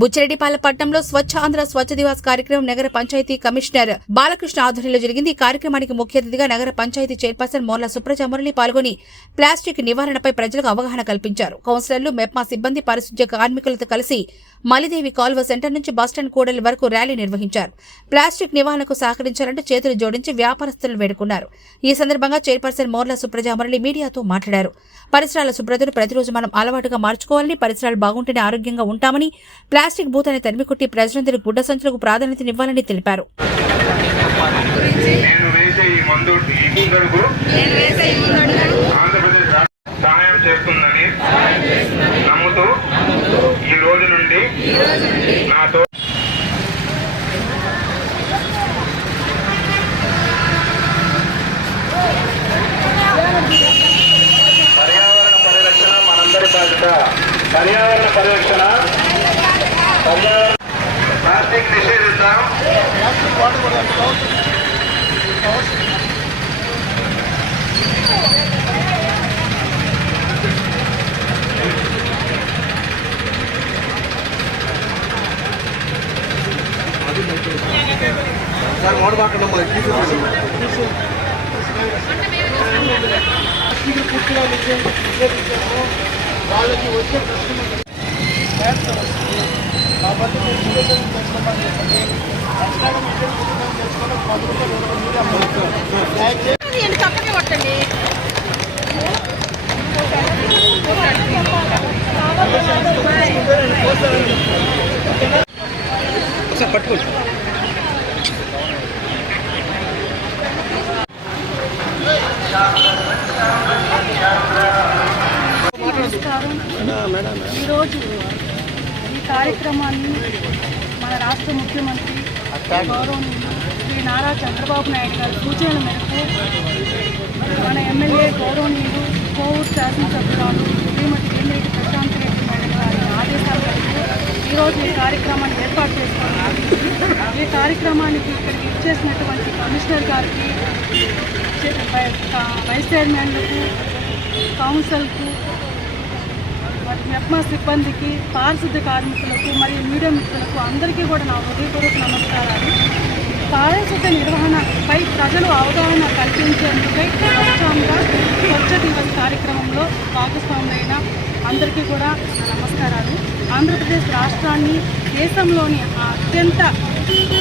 బుచ్చిరెడ్డిపాలెం పట్టణంలో స్వచ్ఛ ఆంధ్ర స్వచ్ఛ దివాస్ కార్యక్రమం నగర పంచాయతీ కమిషనర్ బాలకృష్ణ ఆధ్వర్యంలో జరిగింది. ఈ కార్యక్రమానికి ముఖ్య అతిథిగా నగర పంచాయతీ చైర్పర్సన్ మోర్ల సుప్రజ మురళి పాల్గొని ప్లాస్టిక్ నివారణపై ప్రజలకు అవగాహన కల్పించారు. కౌన్సిలర్లు మెప్మా సిబ్బంది పారిశుధ్య కార్మికులతో కలిసి మలిదేవి కాల్వ సెంటర్ నుంచి బస్టాండ్ కూడలి వరకు ర్యాలీ నిర్వహించారు. ప్లాస్టిక్ నివారణకు సహకరించాలంటూ చేతులు జోడించి వ్యాపారస్తులను వేడుకున్నారు. ఈ సందర్భంగా చైర్పర్సన్ మోర్ల సుప్రజ మురళి మీడియాతో మాట్లాడారు. పరిసరాల శుభ్రతను ప్రతిరోజు మనం అలవాటుగా మార్చుకోవాలని పరిసరాలు బాగుంటేనే ఆరోగ్యంగా ఉంటామని ప్లాస్టిక్ భూతాన్ని తరిమికొట్టి ప్రజలందరూ గుడ్డ సంచులకు ప్రాధాన్యతనివ్వాలని తెలిపారు. నేను వేసే ఈ మందు ఈ ముందడుగు ఆంధ్రప్రదేశ్ రాష్ట్ర సహాయం చేస్తుందని నమ్ముతూ ఈ రోజు నుండి నాతో పర్యావరణ పరిరక్షణ మనందరి బాధ్యత. పర్యావరణ పరిరక్షణ ప్లాస్టిక్ నిషేధిద్దాం. సార్ మూడు బాట మమ్మల్ని పూర్తిగా నిషేధించాము వాళ్ళకి వచ్చే కష్టం కాబట్టి మీరు ఇండివిజువల్ తెచ్చుకోమని చెప్పండి ఖచ్చితంగా మీరు ఇండివిజువల్ తెచ్చుకొని పది రూపాయలు ఇరవై తప్పకే కొట్టండి? నమస్కారం. ఈరోజు ఈ కార్యక్రమాన్ని మన రాష్ట్ర ముఖ్యమంత్రి గౌరవనీయులు శ్రీ నారా చంద్రబాబు నాయుడు గారి సూచనల మేరకు మన ఎమ్మెల్యే గౌరవనీయులు కోవూరు శాసనసభ్యురాలు శ్రీమతి వేమిరెడ్డి ప్రశాంత్ రెడ్డి మేడం గారి ఆదేశాల మేరకు ఈరోజు ఈ కార్యక్రమాన్ని ఏర్పాటు చేసుకున్నాం ఈ కార్యక్రమానికి ఇక్కడికి ఇచ్చేసినటువంటి కమిషనర్ గారికి వై- వైస్ చైర్మన్లకు కౌన్సిల్కు మెప్మా సిబ్బందికి పారిశుద్ధ కార్మికులకు మరియు మీడియా మిత్రులకు అందరికీ కూడా నా హృదయపూర్వక నమస్కారాలు. పారిశుద్ధ నిర్వహణపై ప్రజలు అవగాహన కల్పించేందుకై రాష్ట్రంగా స్వచ్ఛ దివస్ కార్యక్రమంలో భాగస్వాములైన అందరికీ కూడా నమస్కారాలు. ఆంధ్రప్రదేశ్ రాష్ట్రాన్ని దేశంలోని అత్యంత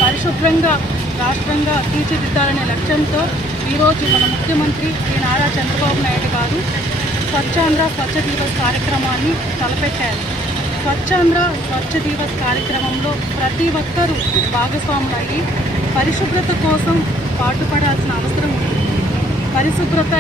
పరిశుభ్రంగా రాష్ట్రంగా తీర్చిదిద్దాలనే లక్ష్యంతో ఈరోజు మన ముఖ్యమంత్రి శ్రీ నారా చంద్రబాబు నాయుడు గారు స్వచ్ఛాంధ్ర స్వచ్ఛ దివస్ కార్యక్రమాన్ని తలపెట్టారు. స్వచ్ఛాంధ్ర స్వచ్ఛ దివస్ కార్యక్రమంలో ప్రతి ఒక్కరూ భాగస్వాములయ్యి పరిశుభ్రత కోసం పాటుపడాల్సిన అవసరం ఉంది. పరిశుభ్రత